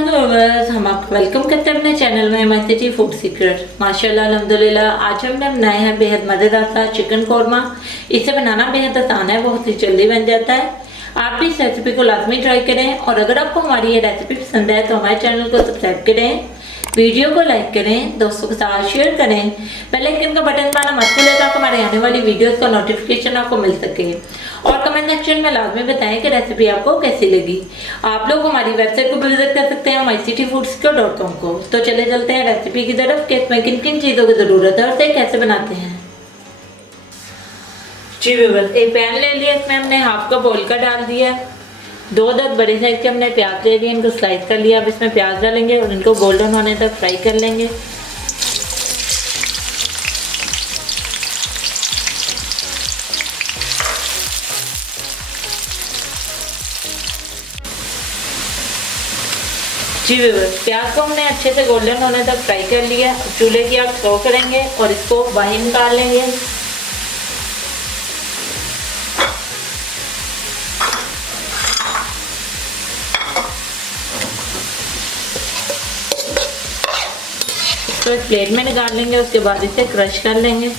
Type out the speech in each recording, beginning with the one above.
Viewers, हम आपको welcome करते हैं अपने चैनल में मस्ती फूड सीक्रेट। माशाल्लाह अल्हम्दुलिल्लाह, आज हमने बनाया है बेहद मज़ेदार सा चिकन कौरमा। इसे बनाना बेहद आसान है, बहुत ही जल्दी बन जाता है। आप भी इस रेसिपी को लाजमी ट्राई करें और अगर आपको हमारी ये रेसिपी पसंद है तो हमारे चैनल को सब्सक्राइब करें, वीडियो को लाइक करें, दोस्तों के साथ शेयर करें, बेल आइकन का बटन दबाना मत भूलिए ताकि हमारे आने वाली वीडियोस का नोटिफिकेशन आपको मिल सके। और कमेंट सेक्शन में लाजमी बताएं कि रेसिपी आपको कैसी लगी। आप लोग हमारी वेबसाइट को विजिट कर सकते हैं mycityfoodsco.com को। तो चले चलते हैं रेसिपी की तरफ कि इसमें किन किन चीज़ों की ज़रूरत है और इसे कैसे बनाते हैं। जी व्यूअर्स, एक पैन ले लिया, इसमें हमने हाफ कप ऑयल का डाल दिया। 2 अदद बड़े साइज के हमने प्याज ले लिए, इनको स्लाइस कर लिया। अब इसमें प्याज डालेंगे और इनको गोल्डन होने तक फ्राई कर लेंगे। जी व्यूअर्स, प्याज को हमने अच्छे से गोल्डन होने तक फ्राई कर लिया। चूल्हे की आग स्लो करेंगे और इसको बाहर निकाल लेंगे। इसको एक प्लेट में निकाल लेंगे, उसके बाद इसे क्रश कर लेंगे।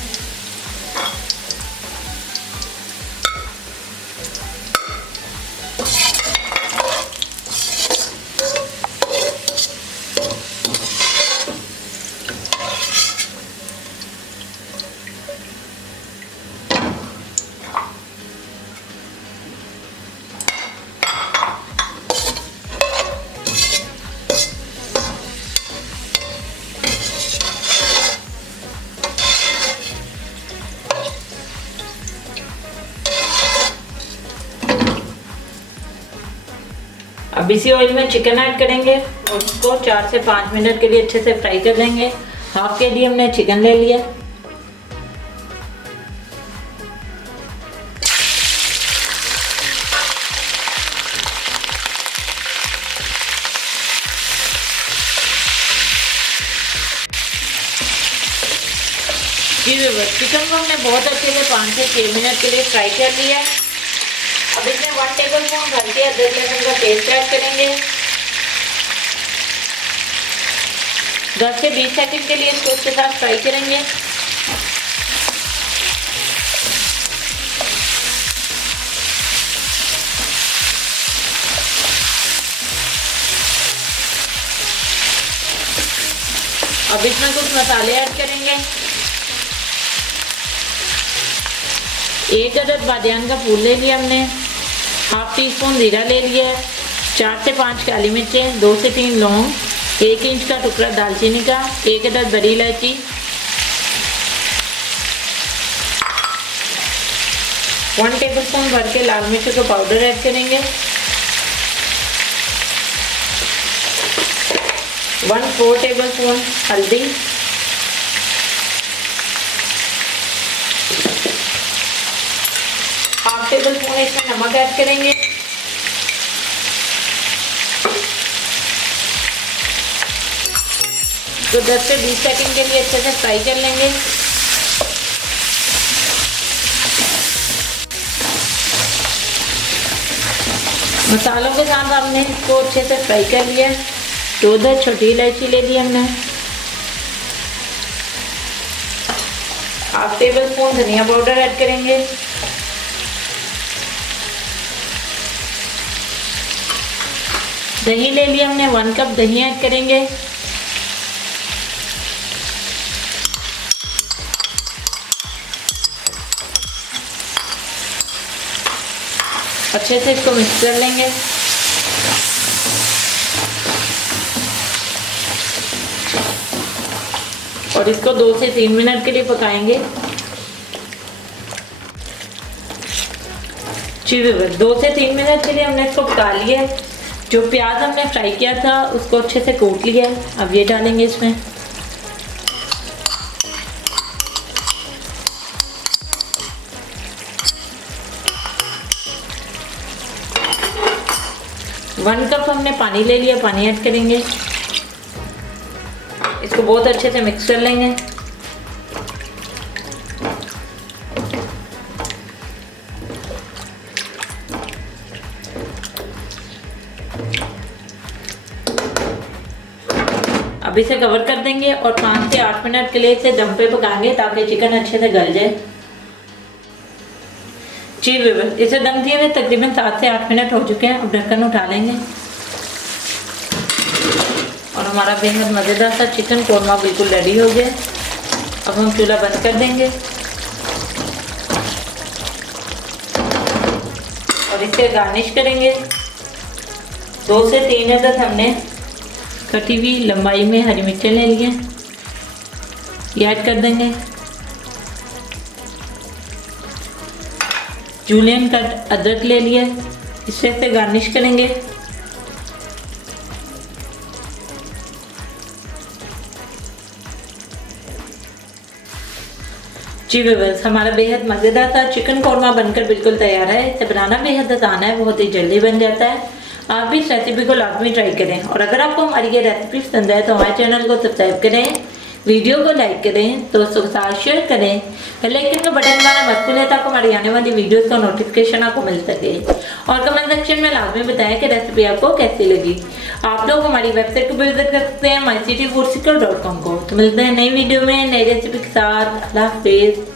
अब इसी ऑयल में चिकन ऐड करेंगे और उसको 4 से 5 मिनट के लिए अच्छे से फ्राई कर लेंगे। हाफ के जी हमने चिकन ले लिया। चिकन को हमने बहुत अच्छे से 5 से 6 मिनट के लिए फ्राई कर लिया। अब इसमें 1 टेबलस्पून हल्दी अदरक लहसुन का पेस्ट ऐड करेंगे। 10 से 20 सेकंड के लिए इसको उसके साथ फ्राई करेंगे। अब इसमें कुछ मसाले ऐड करेंगे। 1 अदद बादियान का फूल ले लिया हमने। हाफ टी स्पून जीरा ले लिया। 4 से 5 काली मिर्चें, 2 से 3 लौंग, 1 इंच का टुकड़ा दालचीनी का, 1 अदद बड़ी इलायची, 1 टेबलस्पून भर के लाल मिर्च का पाउडर ऐड करेंगे। 1/4 टेबलस्पून हल्दी, 1/2 टेबलस्पून इसमें नमक ऐड करेंगे। तो 10 से 20 सेकंड के लिए अच्छे से फ्राई कर लेंगे। मसालों के साथ हमने इसको अच्छे से फ्राई कर लिया। 2 छोटी इलायची ले ली हमने। 1/2 टेबलस्पून धनिया पाउडर ऐड करेंगे। दही ले लिया हमने, 1 कप दही ऐड करेंगे। अच्छे से इसको मिक्स कर लेंगे। और इसको 2 से 3 मिनट के लिए पकाएंगे। 2 से 3 मिनट के लिए हमने इसको पका लिया। जो प्याज हमने फ्राई किया था उसको अच्छे से कूट लिया। अब ये डालेंगे इसमें। वन कप हमने पानी ले लिया, पानी ऐड करेंगे। इसको बहुत अच्छे से मिक्स कर लेंगे। अब इसे कवर कर देंगे और 5 से 8 मिनट के लिए इसे दम पे पकाएंगे ताकि चिकन अच्छे से गल जाए। जी व्यूअर्स, इसे दम दिए हुए तकरीबन 7 से 8 मिनट हो चुके हैं। अब ढक्कन उठा लेंगे और हमारा बेहद मज़ेदार सा चिकन कोरमा बिल्कुल रेडी हो गया। अब हम चूल्हा बंद कर देंगे और इसे गार्निश करेंगे। 2 से 3 अदद हमने कटी हुई लंबाई में हरी मिर्चें ले लिए, ये ऐड कर देंगे। जूलियन कट अदरक ले लिए, इसे गार्निश करेंगे। जी व्यूअर्स, हमारा बेहद मज़ेदार सा चिकन कोरमा बनकर बिल्कुल तैयार है। इसे बनाना बेहद आसान है, बहुत ही जल्दी बन जाता है। आप भी इस रेसिपी को लाजमी ट्राई करें और अगर आपको हमारी ये रेसिपी पसंद है तो हमारे चैनल को सब्सक्राइब करें, वीडियो को लाइक करें, दोस्तों के साथ शेयर करें, बेल आइकन का बटन दबाना मत भूलें ताकि हमारी आने वाली वीडियोस का नोटिफिकेशन आपको मिल सके। और कमेंट सेक्शन में लाजमी बताएं कि रेसिपी आपको कैसी लगी। आप लोग हमारी वेबसाइट को विजिट कर सकते हैं mycityfoodseeker.com को। तो मिलते हैं नई वीडियो में नई रेसिपी के साथ। अल्लाह हाफिज़।